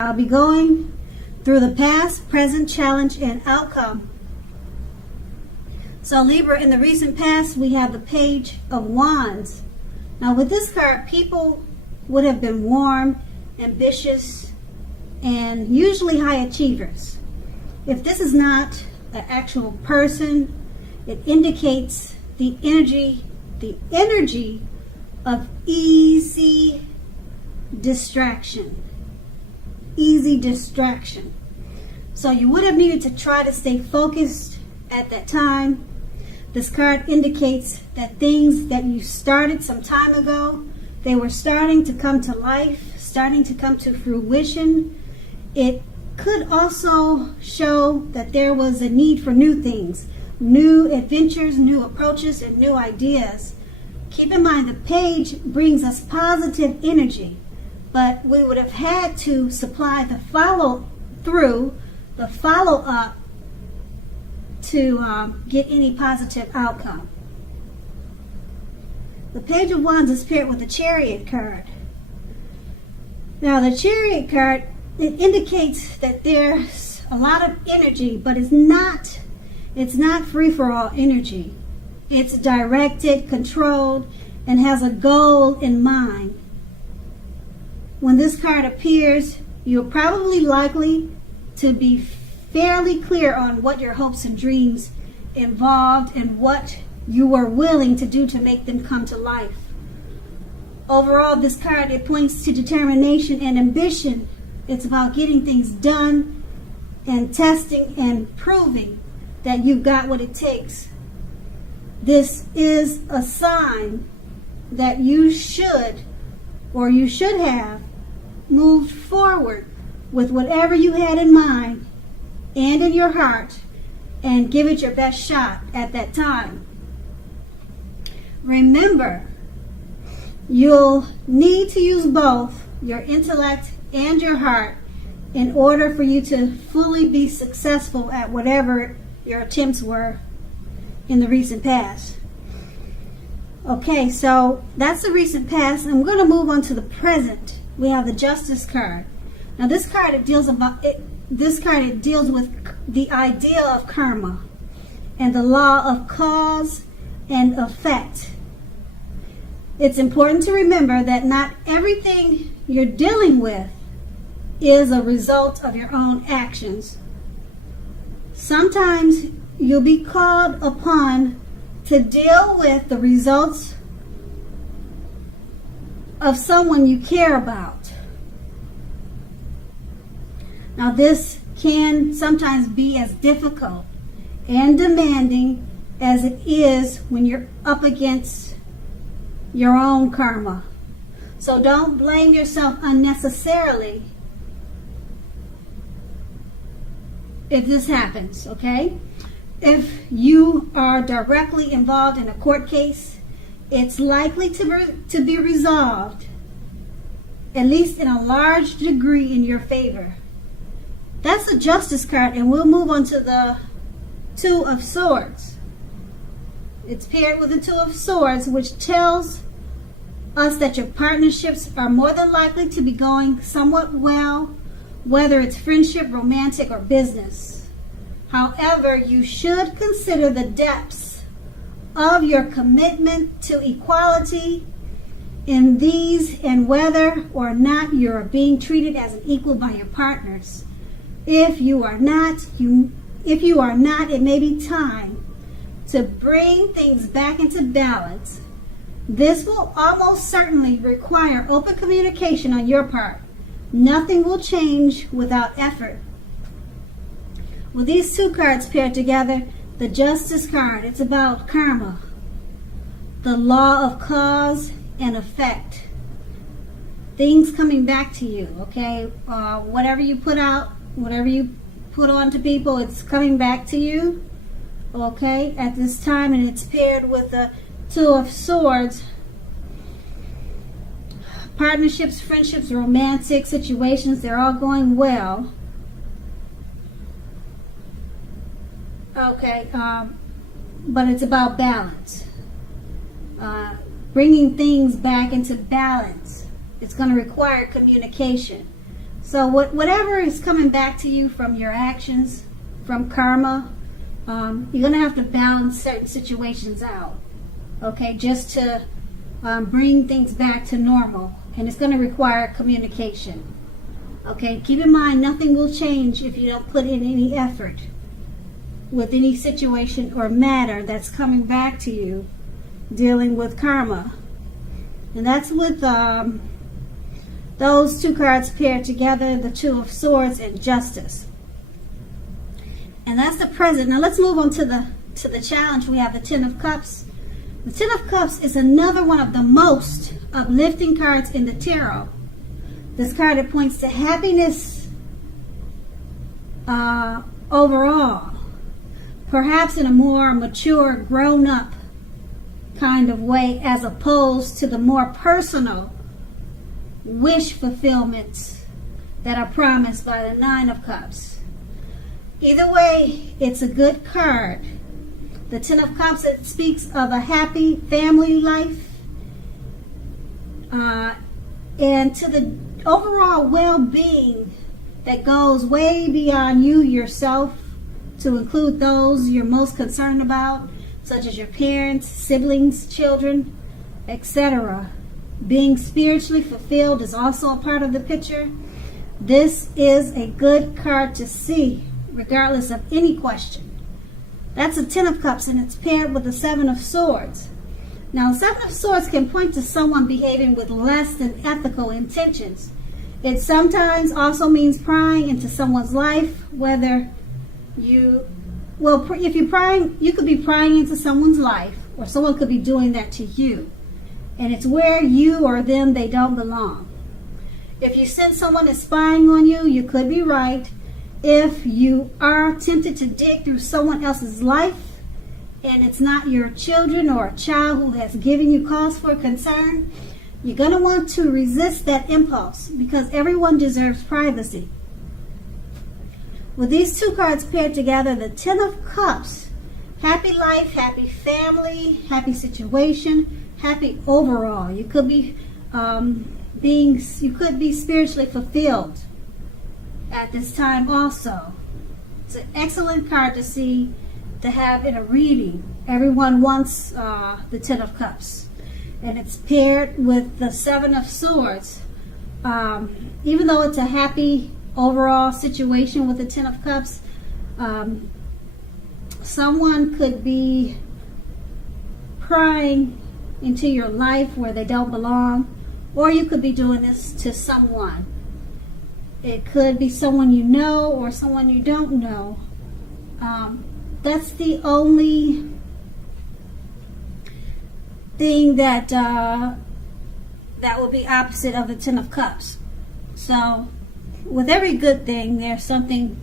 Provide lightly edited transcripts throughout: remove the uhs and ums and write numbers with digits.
I'll be going through the past, present, challenge, and outcome. So Libra, in the recent past, we have the Page of Wands. Now with this card, people would have been warm, ambitious, and usually high achievers. If this is not an actual person, it indicates the energy of easy distraction. Easy distraction. So you would have needed to try to stay focused at that time. This card indicates that things that you started some time ago, they were starting to come to life, starting to come to fruition. It could also show that there was a need for new things, new adventures, new approaches, and new ideas. Keep in mind, the page brings us positive energy, but we would have had to supply the follow-through, the follow-up to get any positive outcome. The Page of Wands is paired with the Chariot card. Now the Chariot card, it indicates that there's a lot of energy, but it's not free-for-all energy. It's directed, controlled, and has a goal in mind. When this card appears, you're probably likely to be fairly clear on what your hopes and dreams involved and what you were willing to do to make them come to life. Overall, this card, it points to determination and ambition. It's about getting things done and testing and proving that you've got what it takes. This is a sign that you should have moved forward with whatever you had in mind and in your heart and give it your best shot at that time. Remember, you'll need to use both your intellect and your heart in order for you to fully be successful at whatever your attempts were in the recent past. Okay, so that's the recent past. I'm going to move on to the present. We have the Justice card. Now this card, it deals with the idea of karma and the law of cause and effect. It's important to remember that not everything you're dealing with is a result of your own actions. Sometimes you'll be called upon to deal with the results of someone you care about. Now this can sometimes be as difficult and demanding as it is when you're up against your own karma. So don't blame yourself unnecessarily if this happens, okay? If you are directly involved in a court case, it's likely to be resolved, at least in a large degree, in your favor. That's the Justice card, and we'll move on to the Two of Swords. It's paired with the Two of Swords, which tells us that your partnerships are more than likely to be going somewhat well, whether it's friendship, romantic, or business. However, you should consider the depths of your commitment to equality in these and whether or not you are being treated as an equal by your partners. If you are not, it may be time to bring things back into balance. This will almost certainly require open communication on your part. Nothing will change without effort. With these two cards paired together, the Justice card, it's about karma, the law of cause and effect. Things coming back to you, okay? Whatever you put out, whatever you put on to people, it's coming back to you, okay, at this time, and it's paired with the Two of Swords. Partnerships, friendships, romantic situations, they're all going well. Okay, but it's about balance. Bringing things back into balance. It's going to require communication. So whatever is coming back to you from your actions, from karma, you're going to have to balance certain situations out, okay, just to bring things back to normal. And it's going to require communication. Okay, keep in mind, nothing will change if you don't put in any effort with any situation or matter that's coming back to you dealing with karma. And that's with those two cards paired together, the Two of Swords and Justice. And that's the present. Now let's move on to the challenge. We have the Ten of Cups. The Ten of Cups is another one of the most uplifting cards in the tarot. This card, it points to happiness overall, perhaps in a more mature, grown-up kind of way, as opposed to the more personal wish fulfillments that are promised by the Nine of Cups. Either way, it's a good card. The Ten of Cups, it speaks of a happy family life, and to the overall well-being that goes way beyond you yourself, to include those you're most concerned about, such as your parents, siblings, children, etc. Being spiritually fulfilled is also a part of the picture. This is a good card to see, regardless of any question. That's a Ten of Cups, and it's paired with the Seven of Swords. Now, the Seven of Swords can point to someone behaving with less than ethical intentions. It sometimes also means prying into someone's life, whether if you're prying, you could be prying into someone's life, or someone could be doing that to you. And it's where you or them, they don't belong. If you sense someone is spying on you, you could be right. If you are tempted to dig through someone else's life, and it's not your children or a child who has given you cause for concern, you're going to want to resist that impulse, because everyone deserves privacy. With these two cards paired together, the Ten of Cups, happy life, happy family, happy situation, happy overall. You could be spiritually fulfilled at this time also. It's an excellent card to see, to have in a reading. Everyone wants the Ten of Cups. And it's paired with the Seven of Swords. Even though it's a happy overall situation with the Ten of Cups, someone could be prying into your life where they don't belong, or you could be doing this to someone. It could be someone you know or someone you don't know. That's the only thing that would be opposite of the Ten of Cups. So with every good thing, there's something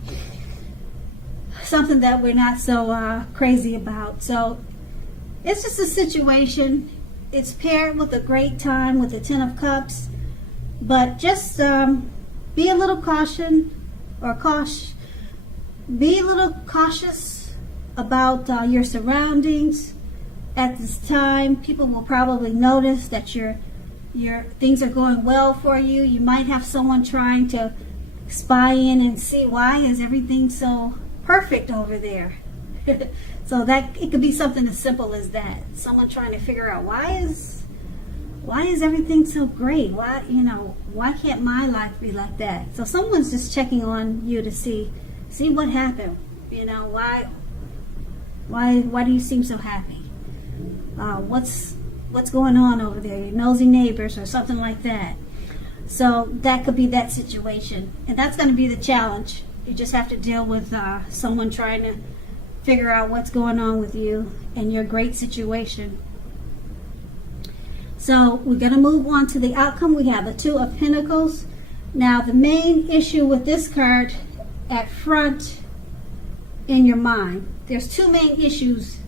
that we're not so crazy about. So it's just a situation. It's paired with a great time with the Ten of Cups, but just be a little cautious about your surroundings at this time. People will probably notice that your things are going well for you. You might have someone trying to spy in and see, why is everything so perfect over there? So that it could be something as simple as that. Someone trying to figure out, why is everything so great? Why can't my life be like that? So someone's just checking on you to see what happened. Why do you seem so happy? What's going on over there? Your nosy neighbors or something like that. So that could be that situation, and that's going to be the challenge. You just have to deal with someone trying to figure out what's going on with you and your great situation. So we're going to move on to the outcome. We have the Two of Pentacles. Now, the main issue with this card at front in your mind, there's two main issues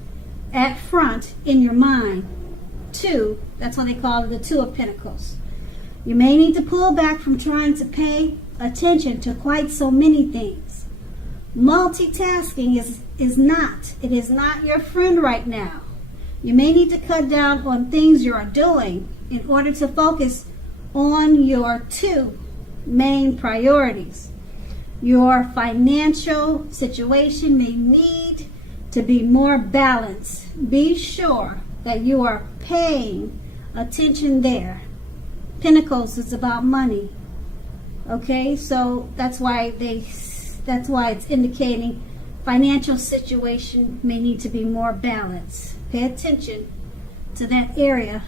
at front in your mind. Two, that's what they call it, the Two of Pentacles. You may need to pull back from trying to pay attention to quite so many things. Multitasking is not your friend right now. You may need to cut down on things you are doing in order to focus on your two. main priorities. Your financial situation may need to be more balanced. Be sure that you are paying attention there. Pentacles is about money. Okay, so that's why it's indicating financial situation may need to be more balanced. Pay attention to that area.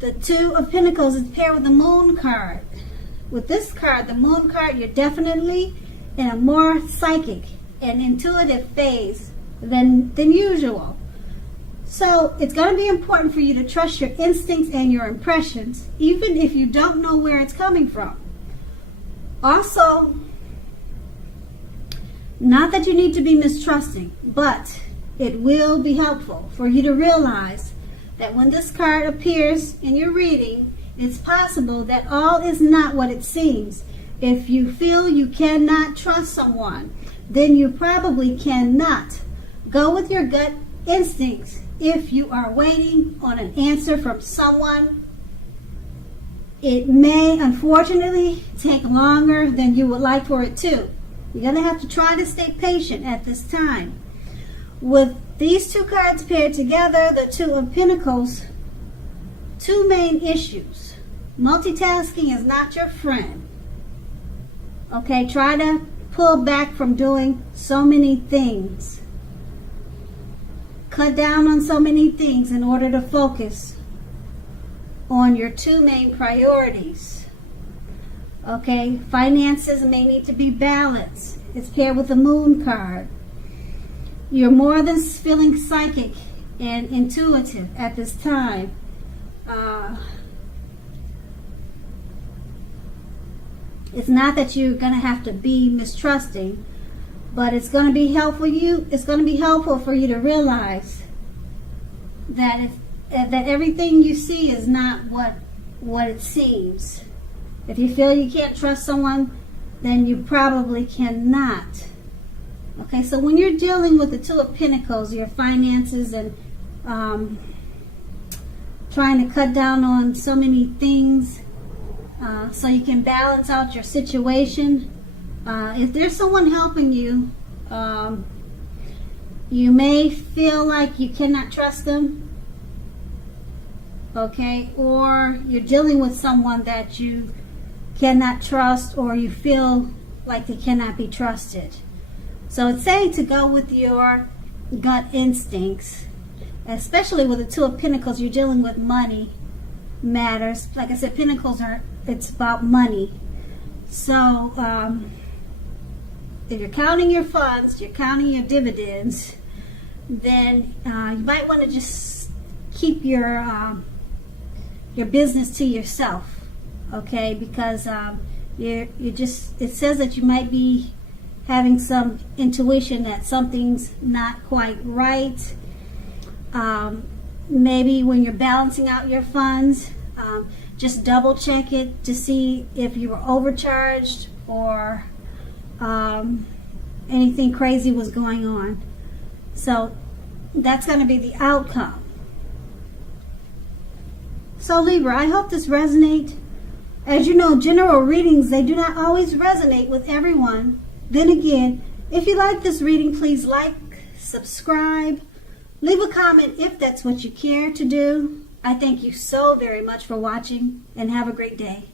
The Two of Pentacles is paired with the Moon card. With this card, the Moon card, you're definitely in a more psychic and intuitive phase than usual. So it's going to be important for you to trust your instincts and your impressions, even if you don't know where it's coming from. Also, not that you need to be mistrusting, but it will be helpful for you to realize that when this card appears in your reading, it's possible that all is not what it seems. If you feel you cannot trust someone, then you probably cannot. Go with your gut instincts. If you are waiting on an answer from someone, it may unfortunately take longer than you would like for it to. You're going to have to try to stay patient at this time. With these two cards paired together, the Two of Pentacles, two main issues. Multitasking is not your friend. Okay, try to pull back from doing so many things. Cut down on so many things in order to focus on your two main priorities. Okay, finances may need to be balanced. It's paired with the Moon card. You're more than feeling psychic and intuitive at this time. It's not that you're going to have to be mistrusting, but it's going to be helpful for you to realize that that everything you see is not what it seems. If you feel you can't trust someone, then you probably cannot. Okay, so when you're dealing with the Two of Pentacles, your finances and trying to cut down on so many things so you can balance out your situation, if there's someone helping you, you may feel like you cannot trust them, okay, or you're dealing with someone that you cannot trust, or you feel like they cannot be trusted. So it's saying to go with your gut instincts, especially with the Two of Pentacles. You're dealing with money matters. Like I said, Pentacles it's about money. So if you're counting your funds, you're counting your dividends, then you might want to just keep your business to yourself, okay? Because it says that you might be having some intuition that something's not quite right. Maybe when you're balancing out your funds, just double check it to see if you were overcharged or anything crazy was going on. So that's going to be the outcome. So Libra, I hope this resonates. As you know, general readings, they do not always resonate with everyone. Then again, if you like this reading, please like, subscribe, leave a comment if that's what you care to do. I thank you so very much for watching, and have a great day.